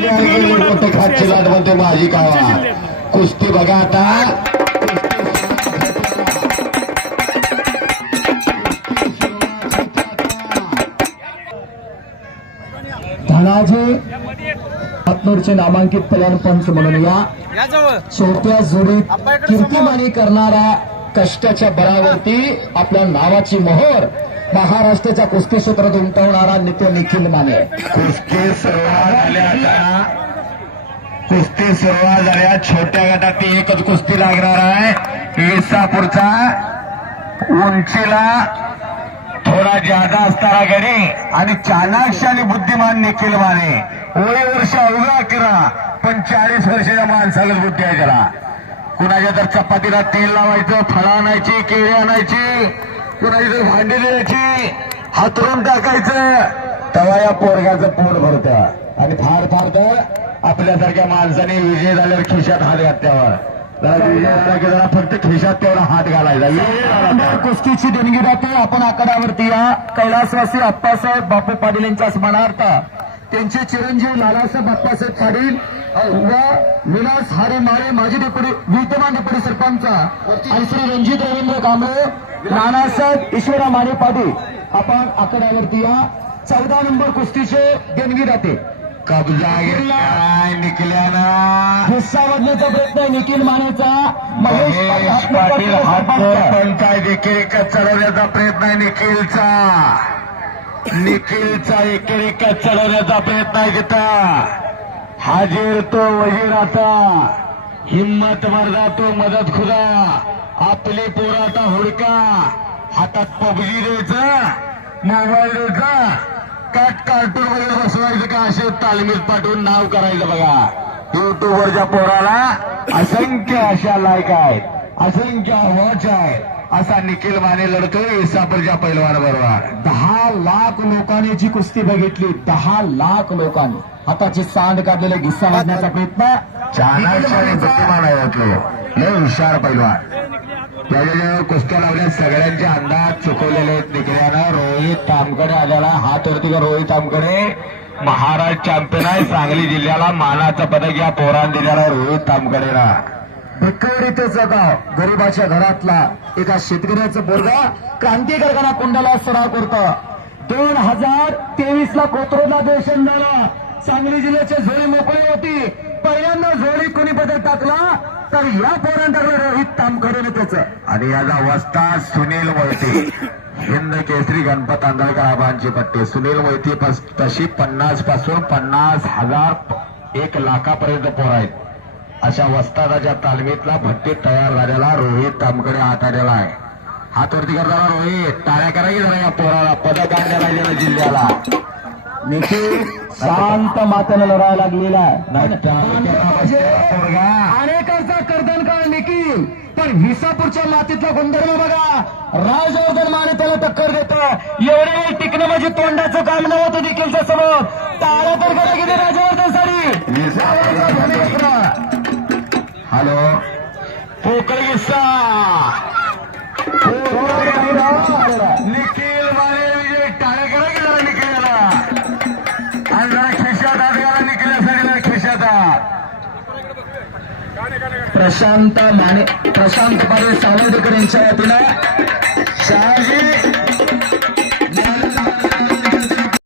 मोठं खात म्हणते माझी कावा कुस्ती बघा आता. धनाजी हातनूरचे नामांकित कल्याण पंच म्हणून या. सोप्या जोडीत कीर्तिमानी करणाऱ्या कष्टाच्या बळावरती आपल्या नावाची मोहर महाराष्ट्राच्या कुस्ती सूत्रात उमटवणारा नित्य निखिल माने. कुस्ती सुरुवात कुस्ती सुरुवात झाल्या छोट्या गटात ती एकच कुस्ती लागणार आहे. विसापूरचा उंचीला थोडा जादा असणारा गडी आणि चाणाक्ष आणि बुद्धिमान निखिल माने. वय वर्ष अवघा करा पण चाळीस वर्षाच्या माणसाला बुद्धी आहे त्याला. कुणाच्या तर चपातीला तेल लावायचं फळं आणायची केळी आणायची कुणाची तर भांडी द्यायची हातरून टाकायचं. तवा या पोरगाचं पोट भरतं. आणि फार फार तर आपल्यासारख्या माणसाने विजय झाल्यावर खिशात हात घातल्यावर. जरा विजय झाला की जरा फक्त खिशात तेवढा हात घालायचा. विजय झाला तर. कुस्तीची देणगी राहते आपण आखाड्यावरती या. कैलासवासी आप्पासाहेब बापू पाटील यांच्या स्मरणार्थ त्यांचे चिरंजीव लालासाहेब बाप्पासाहेब पाटील व विलास हारे माळे माजी डेपुटी विद्यमान डेपुटी सरपंच आणि श्री रणजित रवींद्र कांबळे नानासाहेब ईश्वरा माने पाटील. आपण आखाड्यावरती या. चौदा नंबर कुस्तीचे देणगी राहते कब्जा घेतलाय निकल्यानं हिस्सा वाढण्याचा प्रयत्न निखिल मानेचा. महेश पाटील हात पंचायत एकेक चढवण्याचा प्रयत्न आहे निखिलचा. निखिलचा एकेक चढवण्याचा प्रयत्न आहे तिथं हाजीर तो वजीर आता हिम्मत मर्दा तो मदत खुदा. आपली पोराटा हुडका. हातात पबजी द्यायचं. मोबाईल द्यायचा. काट कार्टून वगैरे बसवायचं का असे तालमीत पाठवून नाव करायचं बघा. युट्यूबवरच्या पोराला असंख्य अशा लायक आहेत असंख्य वॉच आहेत. असा निखिल माने लढतोय इसापूरच्या पैलवान बरोबर दहा लाख लोकांनी जी कुस्ती बघितली दहा लाख लोकांनी. हाताची सांड काढलेले गिस्सा वाजण्याचा प्रयत्न. चाणक्य आणि बुद्धिमान आहे लय हुशार पैलवान. त्याच्या लावल्या सगळ्यांचे अंदाज चुकवलेले आहेत निकल्यानं रोहित तामकडे आलेला हात वरती का रोहित तामकडे महाराष्ट्र चॅम्पियन आहे. सांगली जिल्ह्याला मानाचं पदक या पोरान दिलेला रोहित तामकडेला भिक्कवडीतेचं गाव गरीबाच्या घरातला एका शेतकऱ्याचं बोरगा क्रांती करताना कुंडाला सराव करतं. दोन हजार तेवीस ला कोथरूडला देशन झाला. सांगली जिल्ह्याची झोळी मोकळी होती. पहिल्यांदा जोडी कुणी पदक टाकला तर या पोरानं टाकलं रोहित तामकडे त्याचं. आणि याचा वस्ता सुनील मोहिते हिंद केसरी गणपत आंधळकर आबांची पट्टी. सुनील मोहिते तशी पन्नासपासून पन्नास हजार एक लाखापर्यंत पोर आहेत. अशा वस्तादाच्या तालमीतला भट्टीत तयार झालेला रोहित तामकडे हात आलेला आहे. हात वरती करताना रोहित टाळ्या करायची की जरा या पोराला. पदक आणल्या पाहिजे जिल्ह्याला. शांत मातेनं लढायला लागलेला आहे. बसलेला पोरगा. अनेकांचा कर्दन काळ निखिल पण विसापूरच्या मातीतला गुणधर्म बघा. राजवर्धन माने त्याला टक्कर देतो एवढे वेळ टिकणं म्हणजे तोंडाचं काम नव्हतं निखिलच्या समोर. टाळ्या तर करा किती राजवर्धन साडी हॅलो. पोकळ किस्सा ప్రశాంత మణి ప్రశాంత్ మరి సంధికరించిన షాజీ!